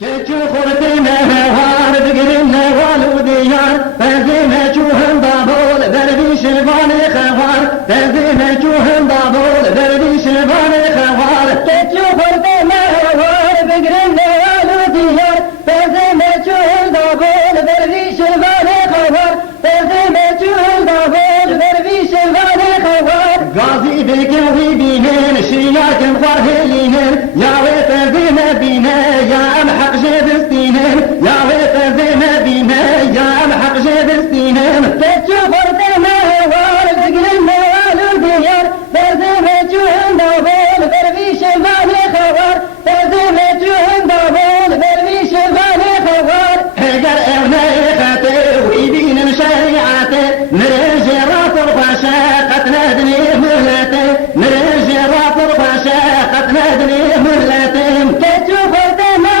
Keçu khurtine var bigrinne walu diyar Tezine çuhun da bol derviş vani khawar Tezine çuhun da bol derviş vani khawar Keçu khurtine var bigrinne walu diyar Tezine çuhun da bol derviş vani khawar Tezine çuhun da bol derviş vani khawar Gazi bekevi binen şiyakem farhelinen Yahve tezine bine ya حق جبستينين يا غيث زينة بينا يا حق جبستينين تشوف ارتنا والد قلنا والديار تزينة جوهن دابول بربيش مالي خوار تزينة جوهن دابول بربيش مالي خوار هجر اونا اخاتي ويدين شريعاتي نرجي راس الباشا قتنا دني مهلتي نرجي راس الباشا قتنا دني مهلتي تشوف ارتنا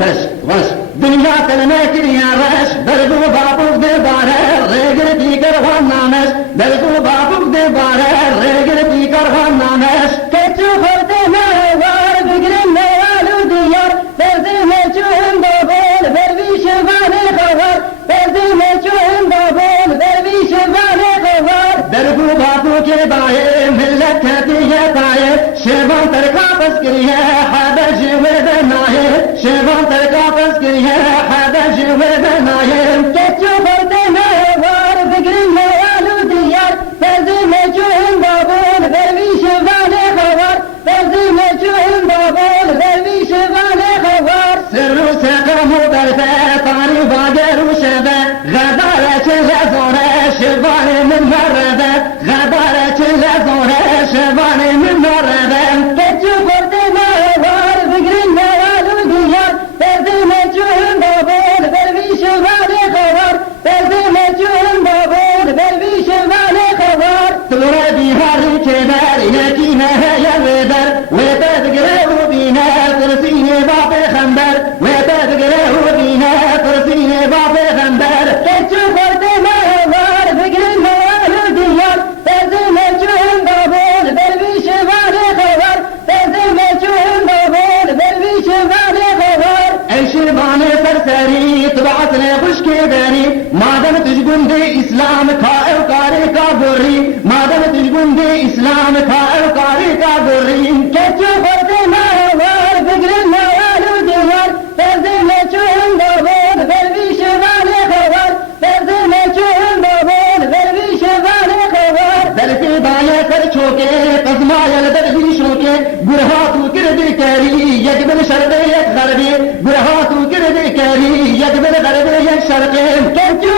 بس بس دنیا تلنے کی رش درگو باپوک دے بارے ریگر پی کر نامش درگو باپوک دے بارے ریگر پی کر نامش کچو خورتے میں وار بگرن نیالو دیار ترزی میں چوہن دا بول درویش وانے خوار ترزی میں چوہن دا بول درویش وانے خوار درگو باپو کے بائے ملت کہتی ہے تائے شیوان ترکا پس کری ہے حادہ جوے دنائے شیوان ترکا پس کری ہے حادہ جوے دنائے کچو بردے میں وار بگرن نیالو دیار ترزی میں چوہن دا بول درویش وانے خوار ترزی میں چوہن دا بول درویش وانے خوار سرو سقمو درفے تاری باگر و شبه غدارة لزوره شباني من مرده غدارة لزوره شباني من مرده كتشو قردنا وار بقرنا والو ديار تردنا جوهن بابول بربيش والي خوار تردنا جوهن بابول بربيش والي خوار تورا بيهاري كبار يكينا هيا ودر وتذكره بينا ترسيني بابي خنبر وتذكره بينا ترسيني بابي خنبر كتشو قردنا وار بقرنا والو ديار تردنا جوهن بابول بربيش والي خوار تردنا جوهن بابول بربيش والي خوار اي شرباني سرسري طبعت لي خشكي داري ما دام تجبن دي اسلام كائر كاري كابوري ما دام تجبن دي اسلام كائر كاري كابوري كتشو قردنا وار بقرنا والو ديار تردنا جوهن بابول بربيش والي خوار تردنا جوهن بابول بربيش والي خوار دلتي بايا سر چوكي قزمايا لدربي شوكي برهاتو كردي كاري يجبن شرقي يك غربي برهاتو كردي كاري يجبن غربي يك شرقي كتشو